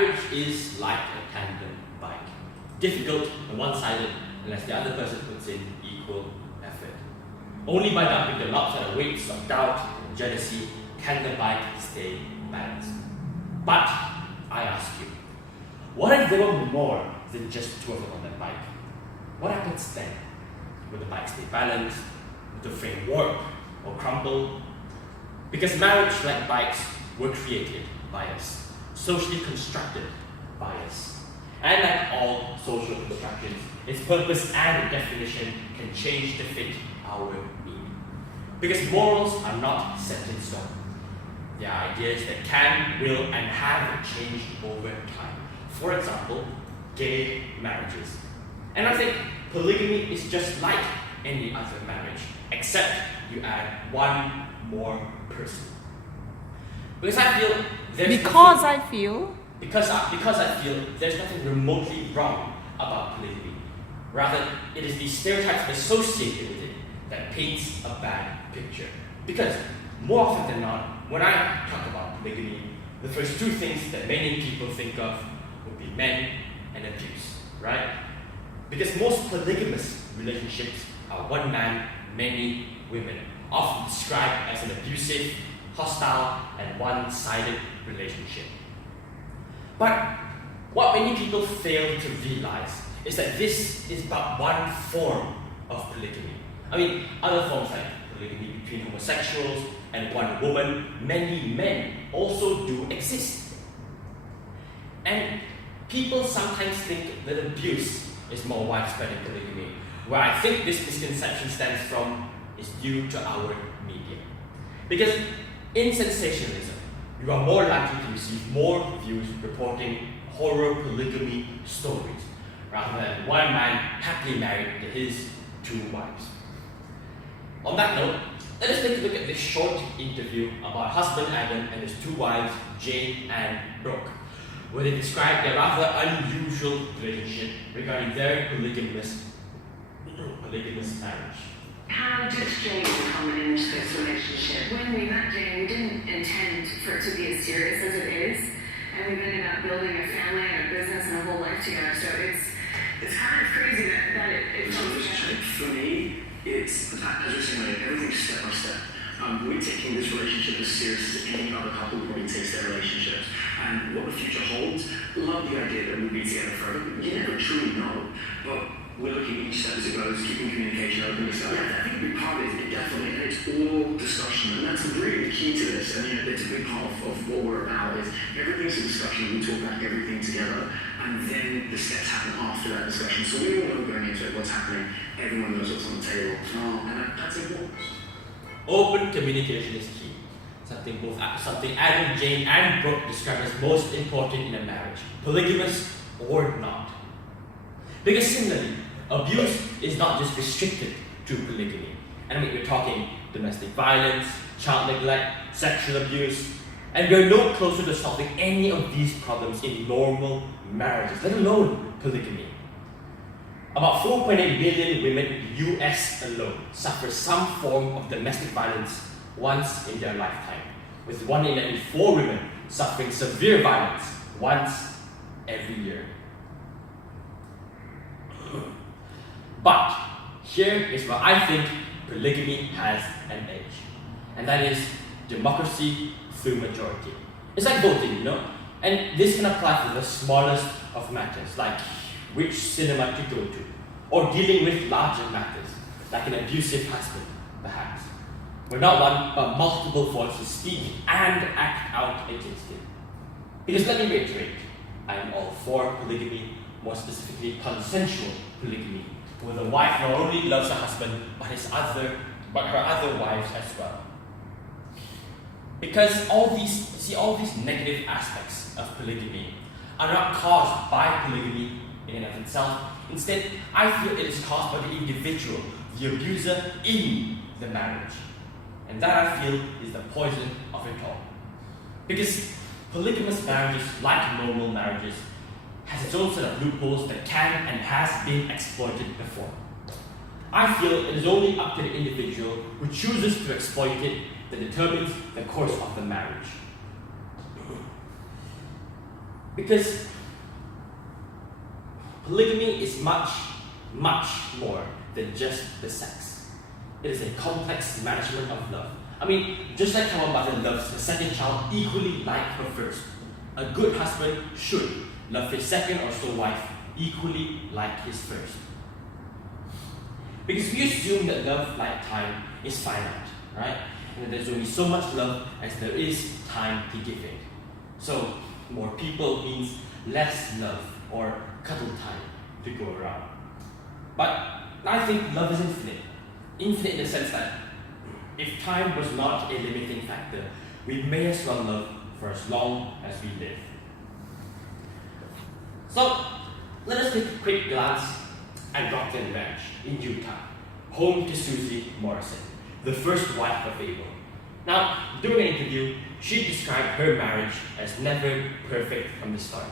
Marriage is like a tandem bike. Difficult and one-sided unless the other person puts in equal effort. Only by dumping the lopsided weights of doubt and jealousy can the bike stay balanced. But I ask you, what if there were more than just two of them on that bike? What happens then? Will the bike stay balanced? Will the frame work or crumble? Because marriage, like bikes, were created by us, socially constructed by us. And like all social constructions, its purpose and definition can change to fit our need. Because morals are not set in stone. They are ideas that can, will, and have changed over time. For example, gay marriages. And I think polygamy is just like any other marriage, except you add one more person. Because I feel there's nothing remotely wrong about polygamy. Rather, it is the stereotypes associated with it that paints a bad picture. Because more often than not, when I talk about polygamy, the first two things that many people think of would be men and abuse, right? Because most polygamous relationships are one man, many women, often described as an abusive, hostile, and one-sided relationship. But what many people fail to realize is that this is but one form of polygamy. I mean, other forms like polygamy between homosexuals and one woman, many men also do exist. And people sometimes think that abuse is more widespread in polygamy. Where I think this misconception stems from is due to our media. Because in sensationalism, you are more likely to receive more views reporting horror polygamy stories, rather than one man happily married to his two wives. On that note, let us take a look at this short interview about husband Adam and his two wives, Jane and Brooke, where they describe their rather unusual relationship regarding their polygamous marriage. How did Jane come into this relationship? When we met Jane, we didn't intend for it to be as serious as it is, and we've ended up building a family and a business and a whole life together, so it's kind of crazy that it comes together. For me, it's, as you're saying, everything's step by step. We're taking this relationship as serious as any other couple probably takes their relationships. And what the future holds, love the idea that we'll be together forever. You never truly know, but we're looking each step as it goes, keeping communication open. So I think a big part of it, definitely, and it's all discussion, and that's really key to this. I mean, it's a big part of what we're about, is everything's a discussion, we talk about everything together, and then the steps happen after that discussion. So we all know going into it what's happening, everyone knows what's on the table, and that's important. Open communication is key. Something Adam, Jane, and Brooke describe as most important in a marriage, polygamous or not. Because similarly, abuse is not just restricted to polygamy. And I mean, we're talking domestic violence, child neglect, sexual abuse, and we're no closer to solving any of these problems in normal marriages, let alone polygamy. About 4.8 million women in the US alone suffer some form of domestic violence once in their lifetime, with 1 in every 4 women suffering severe violence once every year. But here is where I think polygamy has an edge, and that is democracy through majority. It's like voting, you know? And this can apply to the smallest of matters, like which cinema to go to, or dealing with larger matters, like an abusive husband, perhaps, where not one but multiple voices speak and act out against it. Because let me reiterate, I am all for polygamy, more specifically consensual polygamy, where the wife not only loves her husband, but her other wives as well. Because all these negative aspects of polygamy are not caused by polygamy in and of itself. Instead, I feel it is caused by the individual, the abuser in the marriage. And that, I feel, is the poison of it all. Because polygamous marriages, like normal marriages, has its own set of loopholes that can and has been exploited before. I feel it is only up to the individual who chooses to exploit it that determines the course of the marriage. Because polygamy is much, much more than just the sex. It is a complex management of love. I mean, just like how a mother loves her second child equally like her first, a good husband should love his second or so wife equally like his first. Because we assume that love, like time, is finite, right? And that there's only so much love as there is time to give it. So, more people means less love or cuddle time to go around. But I think love is infinite. Infinite in the sense that if time was not a limiting factor, we may as well love for as long as we live. So, let us take a quick glance at Rockland Ranch in Utah, home to Susie Morrison, the first wife of Abel. Now, during an interview, she described her marriage as never perfect from the start,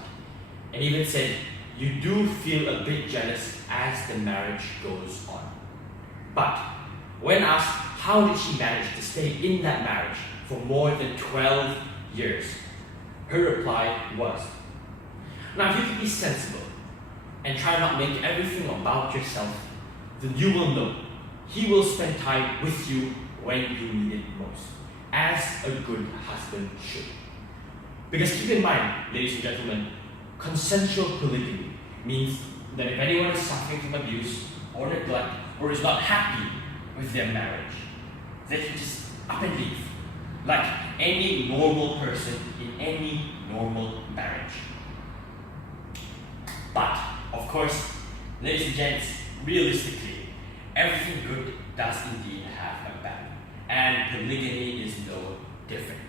and even said, "You do feel a bit jealous as the marriage goes on." But when asked how did she manage to stay in that marriage for more than 12 years, her reply was, "Now, if you can be sensible and try not make everything about yourself, then you will know he will spend time with you when you need it most, as a good husband should." Because keep in mind, ladies and gentlemen, consensual polygamy means that if anyone is suffering from abuse or neglect or is not happy with their marriage, they can just up and leave, like any normal person in any normal marriage. But, of course, ladies and gents, realistically, everything good does indeed have a bad, and polygamy is no different.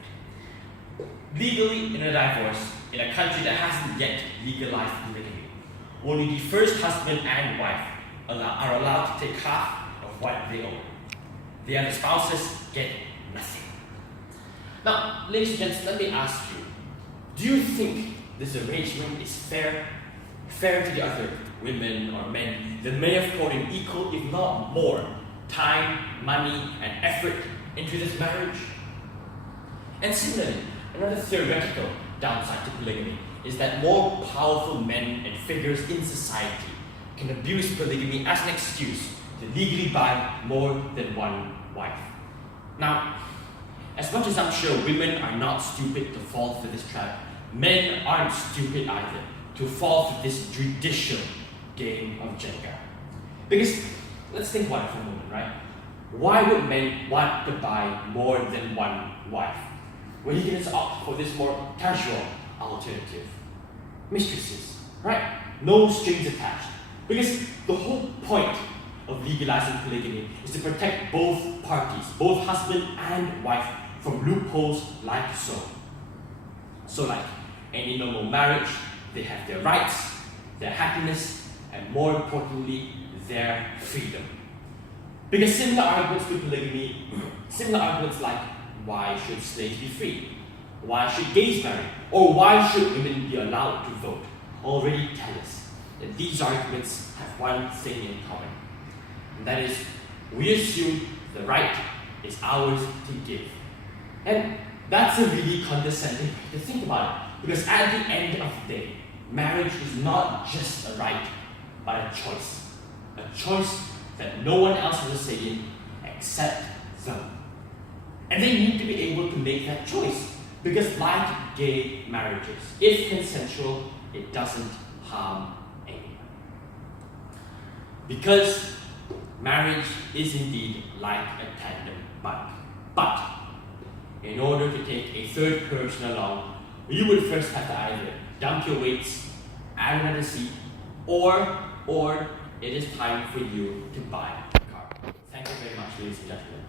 Legally, in a divorce, in a country that hasn't yet legalized polygamy, only the first husband and wife are allowed to take half of what they own. The other spouses get nothing. Now, ladies and gents, let me ask you, do you think this arrangement is fair to the other women or men that may have poured in equal, if not more, time, money, and effort into this marriage? And similarly, another theoretical downside to polygamy is that more powerful men and figures in society can abuse polygamy as an excuse to legally buy more than one wife. Now, as much as I'm sure women are not stupid to fall for this trap, men aren't stupid either to fall for this judicial game of Jenga. Because, let's think about it for a moment, right? Why would men want to buy more than one wife when you can just opt for this more casual alternative? Mistresses, right? No strings attached. Because the whole point of legalizing polygamy is to protect both parties, both husband and wife, from loopholes like so. So like any normal marriage, they have their rights, their happiness, and more importantly, their freedom. Because similar arguments to polygamy, similar arguments like why should slaves be free? Why should gays marry? Or why should women be allowed to vote? Already tell us that these arguments have one thing in common. And that is, we assume the right is ours to give. And that's a really condescending way to think about it. Because at the end of the day, marriage is not just a right, but a choice. A choice that no one else has a say in except them. And they need to be able to make that choice. Because like gay marriages, if consensual, it doesn't harm anyone. Because marriage is indeed like a tandem bike. But in order to take a third person along, you would first have to either dump your weights, add another seat, or it is time for you to buy a car. Thank you very much, ladies and gentlemen.